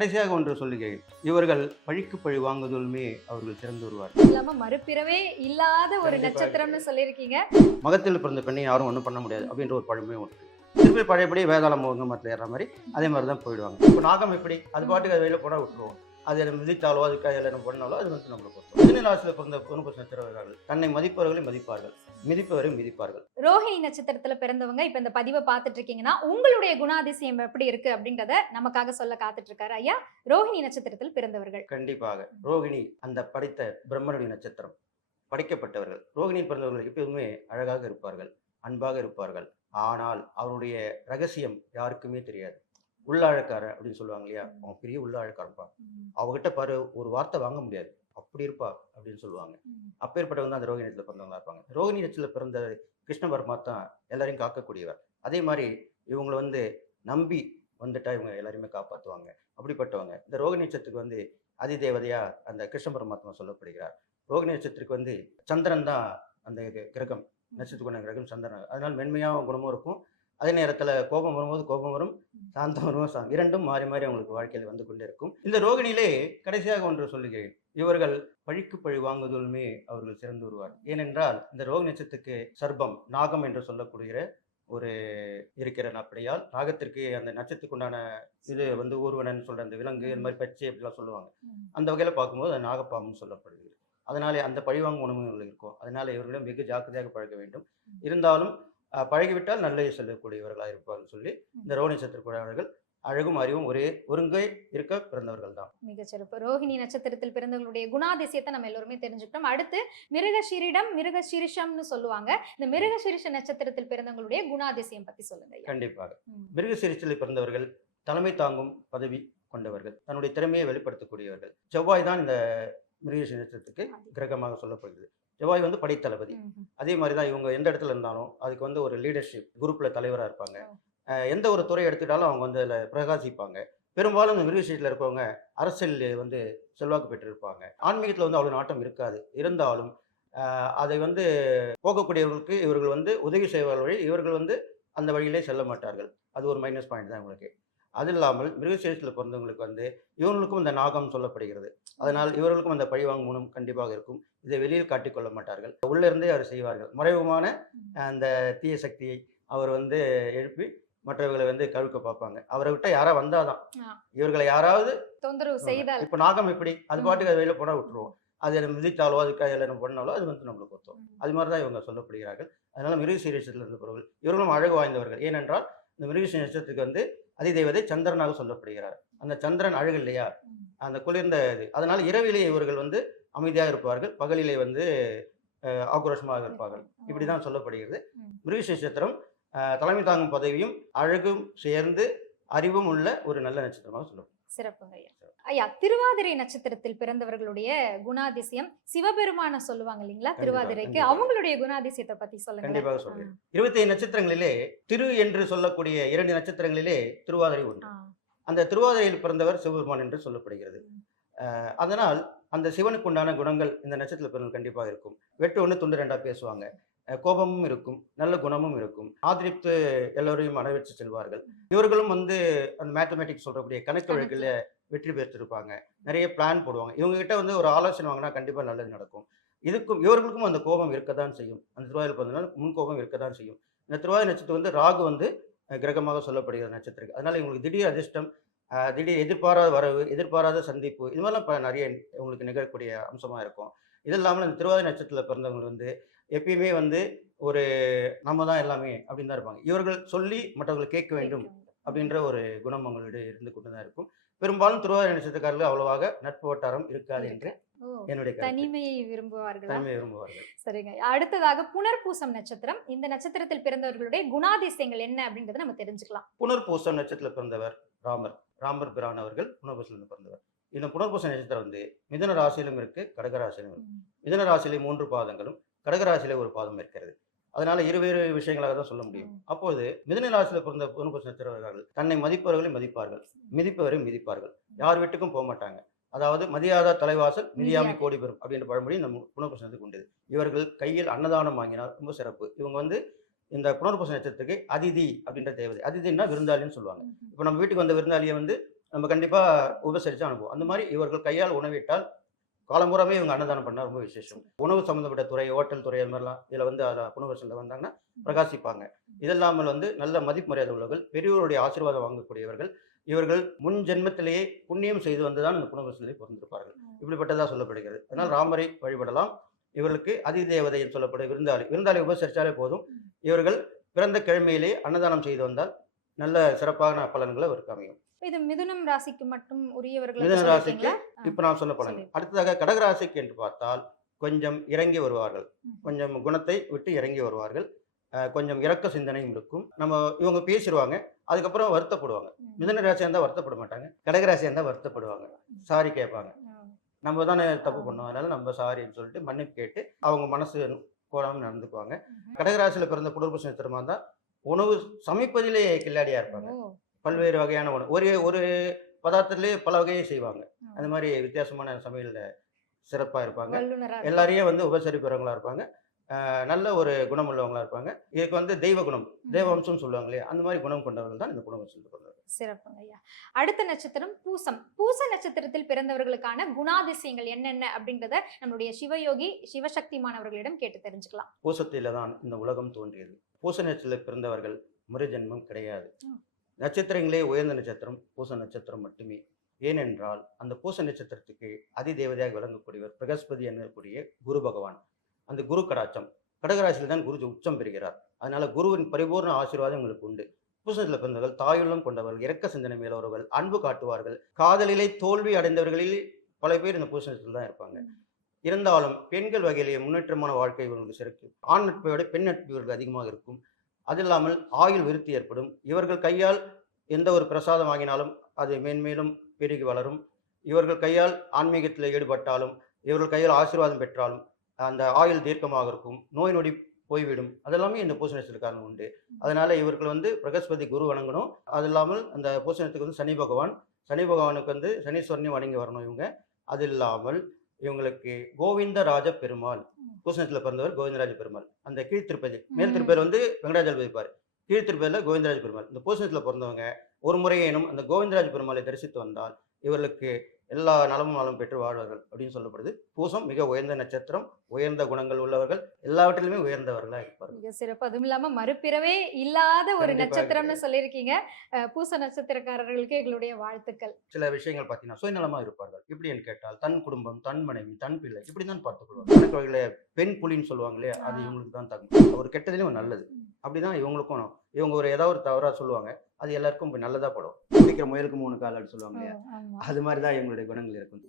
கடைசியாக ஒன்று சொல்லுகிறேன். இவர்கள் பழிக்கு பழி வாங்குதலுமே அவர்கள் சிறந்து வருவார் இல்லாம மறுபிறவே இல்லாத ஒரு. நட்சத்திரம்னு சொல்லியிருக்கீங்க. மகத்தில் பிறந்த பெண்ணை யாரும் ஒன்றும் பண்ண முடியாது அப்படின்ற ஒரு பழமே உண்டு திருப்பி பழையபடி வேதாளம் மரத்தில் ஏறுற மாதிரி அதே மாதிரி தான் போயிடுவாங்க. இப்போ நாகம் எப்படி? அது பாட்டுக்கு அது வெளியில் போனால் விட்டுருவோம். அது என்ன மிதித்தாலோ அதுக்கு அதில் என்ன பண்ணாலோ அது வந்து நம்மளுக்கு மிதுன ராசியில் பிறந்த பொண்ணு நட்சத்திரவர்கள் தன்னை மதிப்பவர்களை மதிப்பார்கள். மிதிப்பவரை மிதிப்பார்கள். ரோஹிணி நட்சத்திரத்துல பிறந்தவங்க இப்ப இந்த பதிவை பார்த்துட்டு இருக்கீங்கன்னா உங்களுடைய குணாதிசயம் எப்படி இருக்கு அப்படின்றத நமக்காக சொல்ல காத்துட்டு இருக்காரு ஐயா. ரோஹிணி நட்சத்திரத்தில் பிறந்தவர்கள். கண்டிப்பாக. ரோகிணி அந்த படைத்த பிரம்மனுடைய நட்சத்திரம். படைக்கப்பட்டவர்கள். ரோகிணியில் பிறந்தவர்கள் எப்போதுமே அழகாக இருப்பார்கள் அன்பாக இருப்பார்கள். ஆனால் அவருடைய ரகசியம் யாருக்குமே தெரியாது. உள்ளாழக்காரன் அப்படின்னு சொல்லுவாங்க இல்லையா? அவன் பெரிய உள்ளாழக்காரன்ப்பா அவகிட்ட பாரு ஒரு வார்த்தை வாங்க முடியாது. அப்படி இருப்பா அப்படின்னு சொல்லுவாங்க. அப்பேற்பட்டவங்க தான் அந்த ரோகிணி நட்சத்திரத்தில் பிறந்தவங்களா இருப்பாங்க. ரோகிணி நட்சத்திரத்தில் பிறந்த கிருஷ்ண பரமாத்மா எல்லாரையும் காக்கக்கூடியவர். அதே மாதிரி இவங்களை வந்து நம்பி வந்துட்டா இவங்க எல்லாரையுமே காப்பாற்றுவாங்க அப்படிப்பட்டவங்க. இந்த ரோகிணி நட்சத்திரத்துக்கு வந்து அதிதேவதையா அந்த கிருஷ்ண பரமாத்மா சொல்லப்படுகிறார். ரோகிணி நட்சத்திரத்துக்கு வந்து சந்திரன் தான் அந்த கிரகம். நட்சத்திரக்குள்ள கிரகம் சந்திரன். அதனால் மென்மையாக குணமும் இருக்கும். அதே நேரத்தில் கோபம் வரும்போது கோபம் வரும் சாந்தம் சாந்தம் இரண்டும் மாறி மாறி அவங்களுக்கு வாழ்க்கையில் வந்து கொண்டே இருக்கும் இந்த ரோகிணியிலே கடைசியாக ஒன்று சொல்லுகிறேன். இவர்கள் பழிக்கு பழி வாங்குவதிலுமே அவர்கள் சிறந்து வருவார். ஏனென்றால் இந்த ரோக நட்சத்திரத்துக்கு சர்ப்பம் நாகம் என்று சொல்லக்கூடிய ஒரு இருக்கிற அப்படியால் நாகத்திற்கு அந்த நட்சத்திரத்துக்கு உண்டான இது வந்து ஊர்வனன் சொல்ற அந்த விலங்கு இந்த மாதிரி பச்சை அப்படிலாம் சொல்லுவாங்க. அந்த வகையில் பார்க்கும்போது அது நாகப்பாம்புன்னு சொல்லப்படுகிறது. அதனாலே அந்த பழிவாங்கும் உணவுகள் இருக்கும். அதனால இவர்களிடம் வெகு ஜாக்கிரதையாக பழக வேண்டும். இருந்தாலும் பழகிவிட்டால் நல்லது செல்லக்கூடியவர்களாக இருப்பார்கள் சொல்லி இந்த ரோக நட்சத்திரக்குரியவர்கள் அழகும் அறிவும் ஒரே ஒருங்கே இருக்க பிறந்தவர்கள் தான். மிகச்சிறப்பு ரோஹிணி நட்சத்திரத்தில் பிறந்தவங்களுடைய குணாதிசயத்தை நம்ம எல்லாருமே தெரிஞ்சுக்கிட்டோம். அடுத்து மிருகஷீரிடம் மிருகசீரிஷம்னு சொல்லுவாங்க. இந்த மிருகசீரிஷ நட்சத்திரத்தில் பிறந்தவங்களுடைய குணாதிசயம் பத்தி சொல்லுங்க. கண்டிப்பாக. ம். மிருகசீரிச்சலில் பிறந்தவர்கள் தலைமை தாங்கும் பதவி கொண்டவர்கள். தன்னுடைய திறமையை வெளிப்படுத்தக்கூடியவர்கள். செவ்வாய் தான் இந்த மிருகசீரிஷ நட்சத்திரத்துக்கு கிரகமாக சொல்லப்படுகிறது. செவ்வாய் வந்து படைத்தளபதி. அதே மாதிரி தான் இவங்க எந்த இடத்துல இருந்தாலும் அதுக்கு வந்து ஒரு லீடர்ஷிப் குரூப்பில் தலைவராக இருப்பாங்க. எந்த ஒரு துறை எடுத்துட்டாலும் அவங்க வந்து அதில் பிரகாசிப்பாங்க. பெரும்பாலும் இந்த மிருகசீட்டில் இருக்கவங்க அரசியல் வந்து செல்வாக்கு பெற்றிருப்பாங்க. ஆன்மீகத்தில் வந்து அவ்வளோ நாட்டம் இருக்காது. இருந்தாலும் அதை வந்து போகக்கூடியவர்களுக்கு இவர்கள் வந்து உதவி செய்வார்கள் வழி இவர்கள் வந்து அந்த வழியிலே செல்ல மாட்டார்கள். அது ஒரு மைனஸ் பாயிண்ட் தான் இவங்களுக்கு. அது இல்லாமல் மிருகசீரத்தில் பிறந்தவங்களுக்கு வந்து இவங்களுக்கும் இந்த நாகம் சொல்லப்படுகிறது. அதனால் இவர்களுக்கும் அந்த பழிவாங்கும் குணம் கண்டிப்பாக இருக்கும். இதை வெளியில் காட்டிக்கொள்ள மாட்டார்கள். உள்ளே இருந்தே அவர் செய்வார்கள். மறைமுகமான அந்த தீய சக்தியை அவர் வந்து எழுப்பி மற்றவர்களை வந்து கழுக்க பார்ப்பாங்க. அவரை விட்ட யாரா வந்தாதான். இவர்களை யாராவது தொந்தரவு செய்தால். இப்போ நாகம் எப்படி? அது. பாட்டுக்கு அது வெளியில போனால் விட்டுருவோம். அது மிதித்தாலோ அதுக்கு அதில் என்ன பண்ணாலோ அது வந்து நம்மளுக்கு ஒத்தும். அது மாதிரி தான் இவங்க சொல்லப்படுகிறார்கள். அதனால மிருக சீரீசத்தில் இருந்தவர்கள் இவர்களும் அழகு வாய்ந்தவர்கள். ஏனென்றால் இந்த மிருக நட்சத்திரத்துக்கு வந்து அதிதேவதை சந்திரனாக சொல்லப்படுகிறார். அந்த சந்திரன் அழகு இல்லையா. அந்த குளிர்ந்த இது. அதனால இரவிலே இவர்கள் வந்து அமைதியாக இருப்பார்கள். பகலிலே வந்து ஆக்ரோஷமாக இருப்பார்கள். இப்படி தான் சொல்லப்படுகிறது. ம். மிருக நட்சத்திரம் அஹ், தலைமை தாங்கும் பதவியும் அழகும் சேர்ந்து அறிவும் உள்ள ஒரு நல்ல நட்சத்திரமாக சொல்லப்படும். சிறப்புங்க ஐயா. ஐயா திருவாதிரை நட்சத்திரத்தில் பிறந்தவர்களுடைய குணாதிசயம் சிவபெருமான சொல்லுவாங்க இல்லைங்களா? திருவாதிரைக்கு. அவங்களுடைய குணாதிசயத்தை பத்தி சொல்லுங்க கண்டிப்பாக சொல்றேன். இருபத்தி நட்சத்திரங்களிலே திரு என்று சொல்லக்கூடிய இரண்டு நட்சத்திரங்களிலே திருவாதிரை ஒன்று அந்த திருவாதிரையில் பிறந்தவர் சிவபெருமான் என்று சொல்லப்படுகிறது. அதனால் அந்த சிவனுக்கு உண்டான குணங்கள் இந்த நட்சத்திர பிறகு கண்டிப்பாக இருக்கும். வெட்டு ஒன்று துண்டு ரெண்டா பேசுவாங்க. கோபமும் இருக்கும் நல்ல குணமும் இருக்கும். ஆதரித்து எல்லோரையும் அணைவச்சு செல்வார்கள். இவர்களும் வந்து அந்த மேத்தமேட்டிக்ஸ் சொல்றக்கூடிய கணக்கு வழக்கில் வெற்றி பெற்றிருப்பாங்க. நிறைய பிளான் போடுவாங்க. இவங்க கிட்ட வந்து ஒரு ஆலோசனை வாங்கினா கண்டிப்பாக நல்லது நடக்கும். இதுக்கும் இவர்களுக்கும் அந்த கோபம் இருக்கத்தான் செய்யும். அந்த திருவாயில் பிறந்தனால முன் கோபம் இருக்கத்தான் செய்யும். இந்த திருவாய் நட்சத்திரம் வந்து ராகு வந்து கிரகமாக சொல்லப்படுகிற நட்சத்திரம். அதனால இவங்களுக்கு திடீர் அதிர்ஷ்டம் திடீர் எதிர்பாராத வரவு எதிர்பாராத சந்திப்பு இது மாதிரிலாம் நிறைய உங்களுக்கு நிகழக்கூடிய அம்சமாக இருக்கும். இது இல்லாமல் இந்த திருவாதிரை நட்சத்திரத்தில் பிறந்தவங்க வந்து எப்பயுமே வந்து ஒரு நம்ம தான் எல்லாமே அப்படின்னு தான் இருப்பாங்க. இவர்கள் சொல்லி மற்றவர்களை கேட்க வேண்டும் அப்படின்ற ஒரு குணம் அவங்களிடையே இருந்து கொண்டு தான் இருக்கும். பெரும்பாலும் திருவாதிரை நட்சத்திரக்காரர்கள் அவ்வளவாக நட்பு வட்டாரம் இருக்காது என்று என்னுடைய. தனிமையை விரும்புவார்களா? தனிமை விரும்புவார்கள். சரிங்க. அடுத்ததாக புனர்பூசம் நட்சத்திரம். இந்த நட்சத்திரத்தில் பிறந்தவர்களுடைய குணாதிசயங்கள் என்ன அப்படின்றத நம்ம தெரிஞ்சுக்கலாம். புனர்பூசம் நட்சத்திரத்தில் பிறந்தவர் ராமர். ராமர் பிரான் அவர்கள் புனர்பூசத்தில் பிறந்தவர். இந்த புனர்பூச நட்சத்திரம் வந்து மிதுன ராசியிலும் இருக்கு கடக ராசியிலும் இருக்கு. மிதுன ராசியிலே மூன்று பாதங்களும் கடக ராசியிலே ஒரு பாதம் இருக்கிறது. அதனால இருவேறு விஷயங்களாக தான் சொல்ல முடியும். அப்போது மிதுன ராசியில் பிறந்த புனர்பூச நட்சத்திரவர்கள் தன்னை மதிப்பவர்களை மதிப்பார்கள். மிதிப்பவரை மிதிப்பார்கள். யார் வீட்டுக்கும் போக மாட்டாங்க. அதாவது மதியாத தலைவாசல் மிதியாமை. கோடி பெறும் அப்படின்ற பழமொழி நம்ம புனர்பூசத்துக்கு உண்டு. இவர்கள் கையில் அன்னதானம் வாங்கினால் ரொம்ப சிறப்பு. இவங்க வந்து இந்த புனர்பூச நட்சத்திரத்துக்கு அதிதி அப்படின்ற தேவதை. அதிதின்னா விருந்தாளின்னு சொல்லுவாங்க. இப்போ நம்ம வீட்டுக்கு வந்த விருந்தாளியை வந்து நம்ம கண்டிப்பாக உபசரித்து அனுப்புவோம். அந்த மாதிரி இவர்கள் கையால் உணவிட்டால் காலம்புறமே இவங்க அன்னதானம் பண்ணால் ரொம்ப விசேஷம். உணவு சம்மந்தப்பட்ட துறை ஹோட்டல் துறை அது மாதிரிலாம் இதில் வந்து அதில் புனர்வசனில் வந்தாங்கன்னா பிரகாசிப்பாங்க. இதெல்லாமல் வந்து நல்ல மதிப்பு மரியாதை உள்ளவர்கள் பெரியவருடைய ஆசீர்வாதம் வாங்கக்கூடியவர்கள் இவர்கள் முன் ஜென்மத்திலேயே புண்ணியம் செய்து வந்து தான் இந்த புனர்வசனிலே பிறந்திருப்பார்கள் இப்படிப்பட்டதாக சொல்லப்படுகிறது. அதனால் ராமரை வழிபடலாம். இவர்களுக்கு அதிதேவதை என்று சொல்லப்படும் விருந்தாளி விருந்தாளி உபசரித்தாலே போதும். இவர்கள் பிறந்த கிழமையிலே அன்னதானம் செய்து வந்தால் நல்ல சிறப்பான பலன்களை அவருக்கு அமையும். இது மிதுனம் ராசிக்கு மட்டும் உரியவர்கள் மிதுன ராசிக்கு? இப்போ நான் பலன் சரி. அடுத்ததாக கடகராசிக்கு என்று பார்த்தால் கொஞ்சம் இறங்கி வருவார்கள். கொஞ்சம் குணத்தை விட்டு இறங்கி வருவார்கள் கொஞ்சம் இறக்க சிந்தனையும் இருக்கும் நம்ம இவங்க பேசிடுவாங்க அதுக்கப்புறம் வருத்தப்படுவாங்க. மிதுன ராசியாக இருந்தால் வருத்தப்பட மாட்டாங்க கடகராசியாக இருந்தால் வருத்தப்படுவாங்க சாரி கேட்பாங்க. நம்ம தானே தப்பு பண்ணோம் அதனால நம்ம சாரின்னு சொல்லிட்டு மன்னிப்பு கேட்டு அவங்க மனசு கோலாமல் நடந்துக்குவாங்க. கடகராசியில் பிறந்த குடும்ப நட்சத்திரமாக இருந்தால் உணவு சமைப்பதிலே கில்லாடியாக இருப்பாங்க. பல்வேறு வகையான உணவு. ஒரு ஒரு பதார்த்தத்திலே பல வகையை செய்வாங்க. அந்த மாதிரி வித்தியாசமான சமையலில் சிறப்பாக இருப்பாங்க. எல்லாரையும் வந்து உபசரிப்பவங்களா இருப்பாங்க. நல்ல ஒரு குணம் உள்ளவங்களா இருப்பாங்க. இதுக்கு வந்து தெய்வ குணம் தேவம்சம் சொல்லுவாங்க இல்லையா? அந்த மாதிரி குணம் கொண்டவர்கள் தான் இந்த குணம் சொல்லுவாங்க சிறப்புங்க ஐயா. அடுத்த நட்சத்திரம் பூசம். பூச நட்சத்திரத்தில் பிறந்தவர்களுக்கான குணாதிசயங்கள் என்னென்ன அப்படின்றத நம்மளுடைய சிவயோகி சிவசக்திமானவர்களிடம் கேட்டு தெரிஞ்சுக்கலாம். பூசத்தில தான் இந்த உலகம் தோன்றியது. பூச நட்சத்திரத்தில் பிறந்தவர்கள் முறைஜென்மம் கிடையாது. ம். நட்சத்திரங்களே உயர்ந்த நட்சத்திரம் பூச நட்சத்திரம் மட்டுமே. ஏனென்றால் அந்த பூச நட்சத்திரத்துக்கு அதிதேவதையாக விளங்கக்கூடியவர் பிரகஸ்பதி என்னக்கூடிய குரு பகவான். அந்த குரு கடாட்சம். கடகராசியில் தான் குரு உச்சம் பெறுகிறார். அதனால குருவின் பரிபூர்ண ஆசீர்வாதம் உங்களுக்கு உண்டு. பூசத்தில் பிறந்தவர்கள் தாயுள்ளம் கொண்டவர்கள் இரக்க சிந்தனை மேலவர்கள் அன்பு காட்டுவார்கள் காதலிலே தோல்வி அடைந்தவர்களில் பல பேர் இந்த பூசணத்தில் தான் இருப்பாங்க. இருந்தாலும் பெண்கள் வகையிலேயே முன்னேற்றமான வாழ்க்கை இவர்களுக்கு சிறக்கும். ஆண் நட்பை விட பெண் நட்பு இவர்களுக்கு அதிகமாக இருக்கும். அது இல்லாமல் ஆயுள் விருத்தி ஏற்படும். இவர்கள் கையால் எந்த ஒரு பிரசாதம் வாங்கினாலும் அது மேன்மேலும் பெருகி வளரும். இவர்கள் கையால் ஆன்மீகத்தில் ஈடுபட்டாலும் இவர்கள் கையால் ஆசீர்வாதம் பெற்றாலும் அந்த ஆயுள் தீர்க்கமாக இருக்கும். நோய் நொடி போய்விடும். அதெல்லாமே இந்த பூசணத்தில் காரணம் உண்டு. அதனால இவர்கள் வந்து பிரகஸ்பதி குரு வணங்கணும். அது இல்லாமல் அந்த பூசணத்துக்கு வந்து சனி பகவான் சனி பகவானுக்கு வந்து சனீஸ்வரனையும் வணங்கி வரணும் இவங்க. அது இல்லாமல் இவங்களுக்கு கோவிந்தராஜ பெருமாள். பூசணத்தில் பிறந்தவர் கோவிந்தராஜ பெருமாள். அந்த கீழ் திருப்பதி மேல் ம். திருப்பதி வந்து வெங்கடாஜலபதி இருப்பார் கீழ் திருப்பதியில் கோவிந்தராஜ பெருமாள். இந்த பூசணத்தில் பிறந்தவங்க ஒரு முறையேனும் அந்த கோவிந்தராஜ பெருமாளை தரிசித்து வந்தால் இவர்களுக்கு எல்லா நலமும் நலம் பெற்று வாழ்வார்கள் அப்படின்னு சொல்லப்படுது. பூசம் மிக உயர்ந்த நட்சத்திரம் உயர்ந்த குணங்கள் உள்ளவர்கள் எல்லாவற்றிலுமே உயர்ந்தவர்களாக இருப்பார்கள். மிக சிறப்பு. அதுவும் இல்லாம மறுபிறவே இல்லாத ஒரு நட்சத்திரம்னு சொல்லியிருக்கீங்க. பூச நட்சத்திரக்காரர்களுக்கு எங்களுடைய வாழ்த்துக்கள். சில விஷயங்கள் பார்த்தீங்கன்னா சுயநலமாக இருப்பார்கள். எப்படின்னு கேட்டால் தன் குடும்பம் தன் மனைவி தன் பிள்ளை இப்படி தான் பார்த்துக்கொள்வாங்க பெண் புலின்னு சொல்லுவாங்க இல்லையா? அது. இவங்களுக்கு தான் தகும் ஒரு கெட்டதுலையும் நல்லது. அப்படிதான் இவங்களுக்கும் இவங்க ஒரு ஏதாவது ஒரு தவறாக சொல்லுவாங்க அது எல்லாருக்கும் நல்லதா படும். குடிக்கிற முயலுக்கு மூணு கால் அப்படி சொல்லுவாங்க இல்லையா? அது மாதிரி தான் இவங்களுடைய குணங்கள் இருக்கும்.